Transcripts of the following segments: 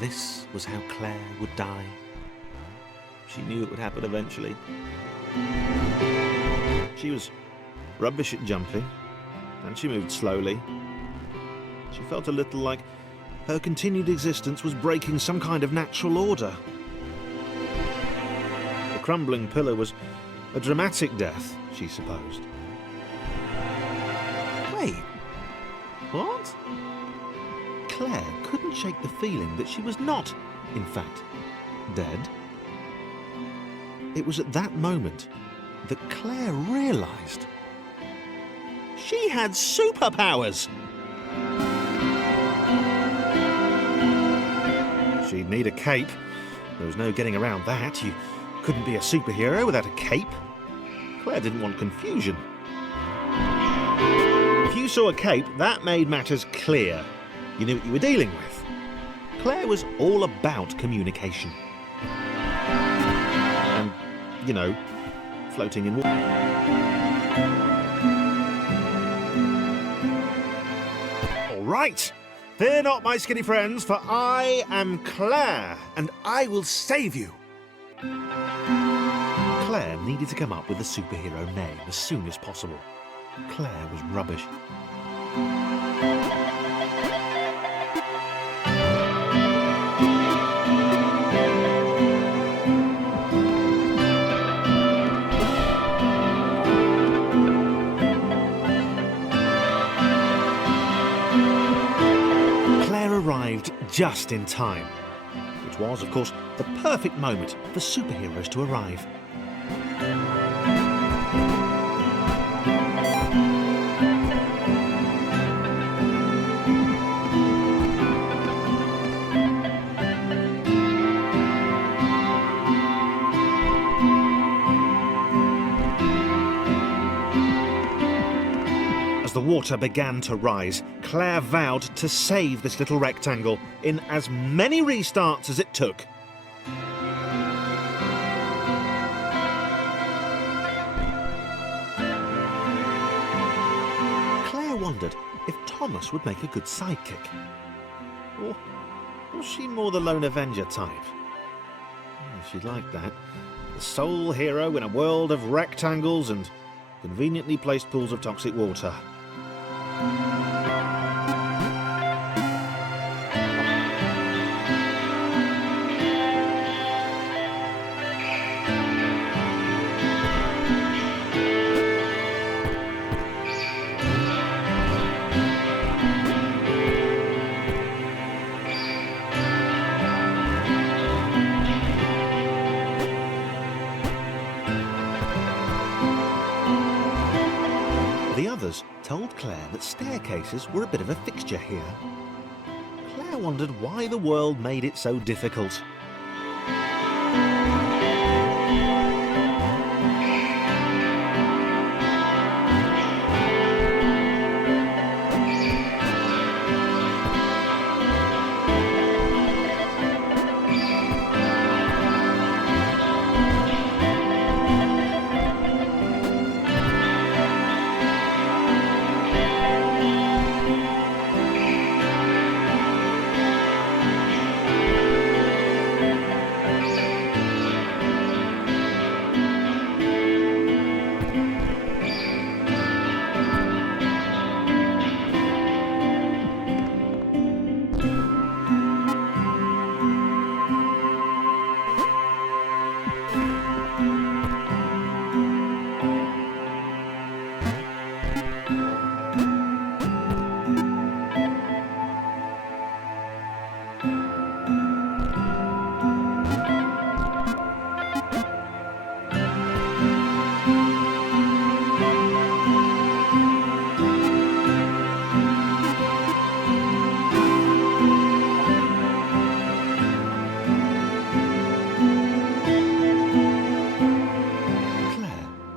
this was how Claire would die. She knew it would happen eventually. She was rubbish at jumping, and she moved slowly. She felt a little like her continued existence was breaking some kind of natural order. The crumbling pillar was a dramatic death, she supposed. Wait, what? Claire couldn't shake the feeling that she was not, in fact, dead. It was at that moment that Claire realised she had superpowers. She'd need a cape. There was no getting around that. You couldn't be a superhero without a cape. Claire didn't want confusion. If you saw a cape, that made matters clear. You knew what you were dealing with. Claire was all about communication. And, you know, floating in water. All right. Fear not, my skinny friends, for I am Claire, and I will save you. Claire needed to come up with a superhero name as soon as possible. Claire was rubbish. Arrived just in time, which was, of course, the perfect moment for superheroes to arrive. As the water began to rise, Claire vowed to save this little rectangle in as many restarts as it took. Claire wondered if Thomas would make a good sidekick. Or was she more the lone Avenger type? She'd like that. The sole hero in a world of rectangles and conveniently placed pools of toxic water. The others told Claire that staircases were a bit of a fixture here. Claire wondered why the world made it so difficult.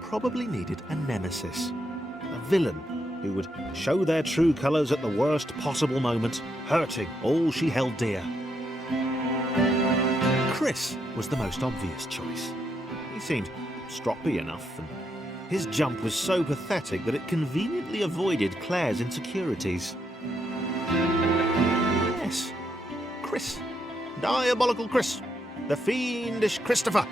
Probably needed a nemesis, a villain who would show their true colours at the worst possible moment, hurting all she held dear. Chris was the most obvious choice. He seemed stroppy enough, and his jump was so pathetic that it conveniently avoided Claire's insecurities. Yes, Chris Diabolical Chris. The fiendish Christopher.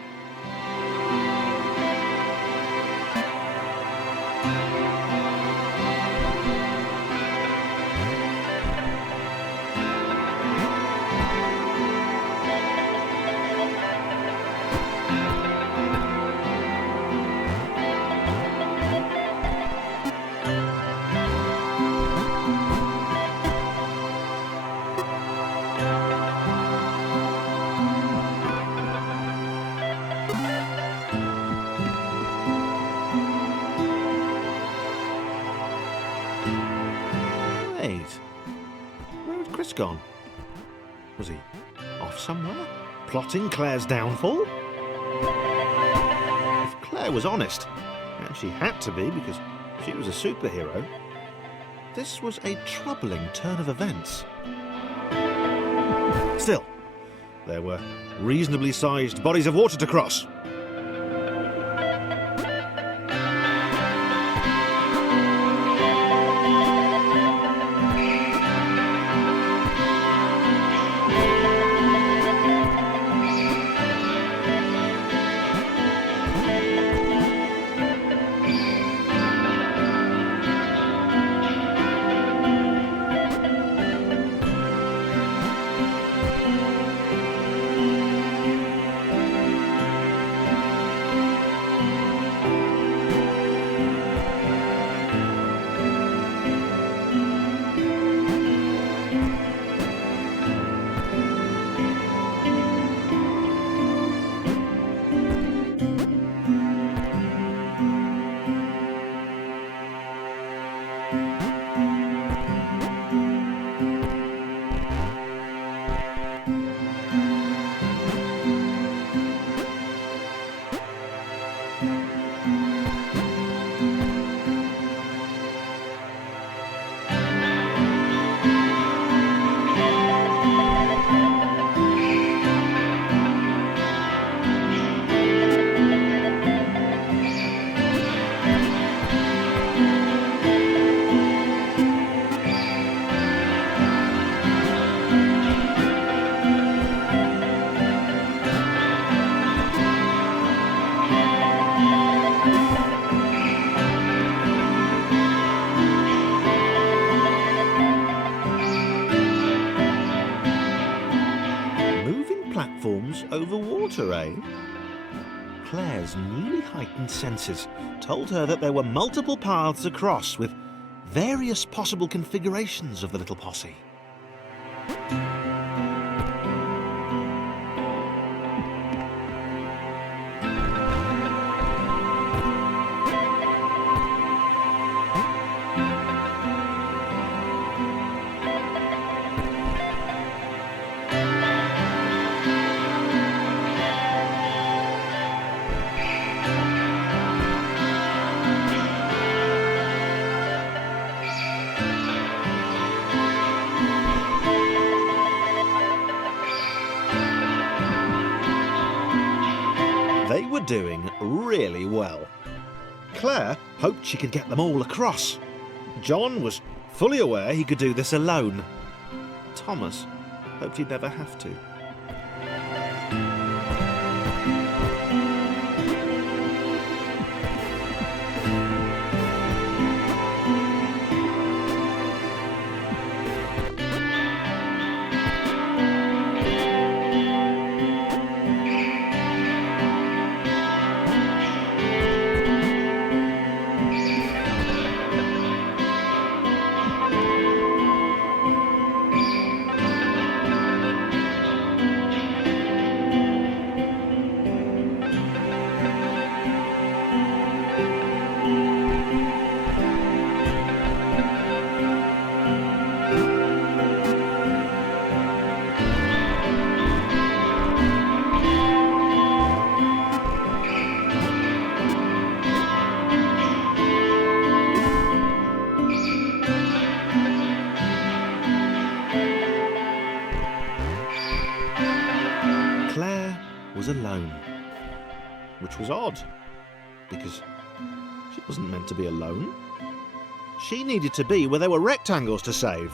Wait, where had Chris gone? Was he off somewhere, plotting Claire's downfall? If Claire was honest, and she had to be because she was a superhero, this was a troubling turn of events. Still, there were reasonably sized bodies of water to cross. Platforms over water, eh? Claire's newly heightened senses told her that there were multiple paths across with various possible configurations of the little posse. They were doing really well. Claire hoped she could get them all across. John was fully aware he could do this alone. Thomas hoped he'd never have to. Was alone, which was odd, because she wasn't meant to be alone. She needed to be where there were rectangles to save.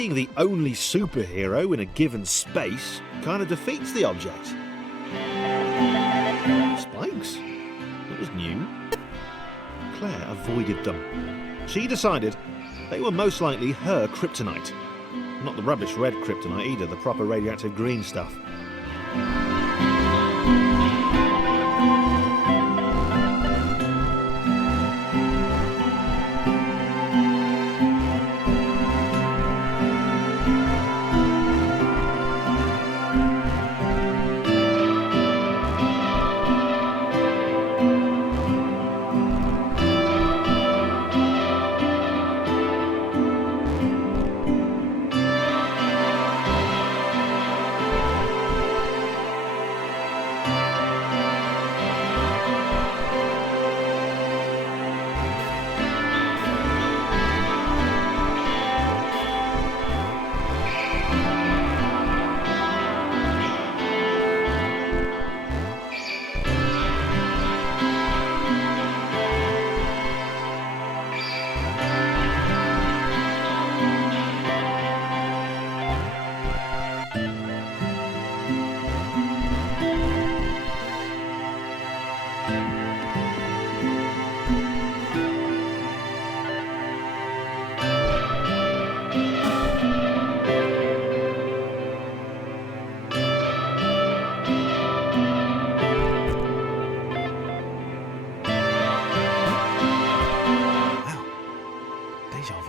being the only superhero in a given space kind of defeats the object. Spikes? It was new. Claire avoided them. She decided they were most likely her kryptonite. Not the rubbish red kryptonite either, the proper radioactive green stuff.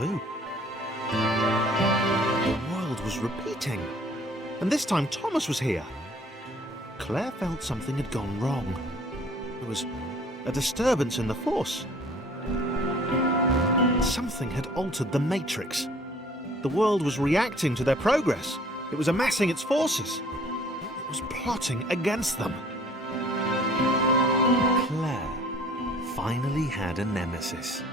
The world was repeating, and this time Thomas was here. Claire felt something had gone wrong. There was a disturbance in the Force. Something had altered the Matrix. The world was reacting to their progress. It was amassing its forces. It was plotting against them. Claire finally had a nemesis.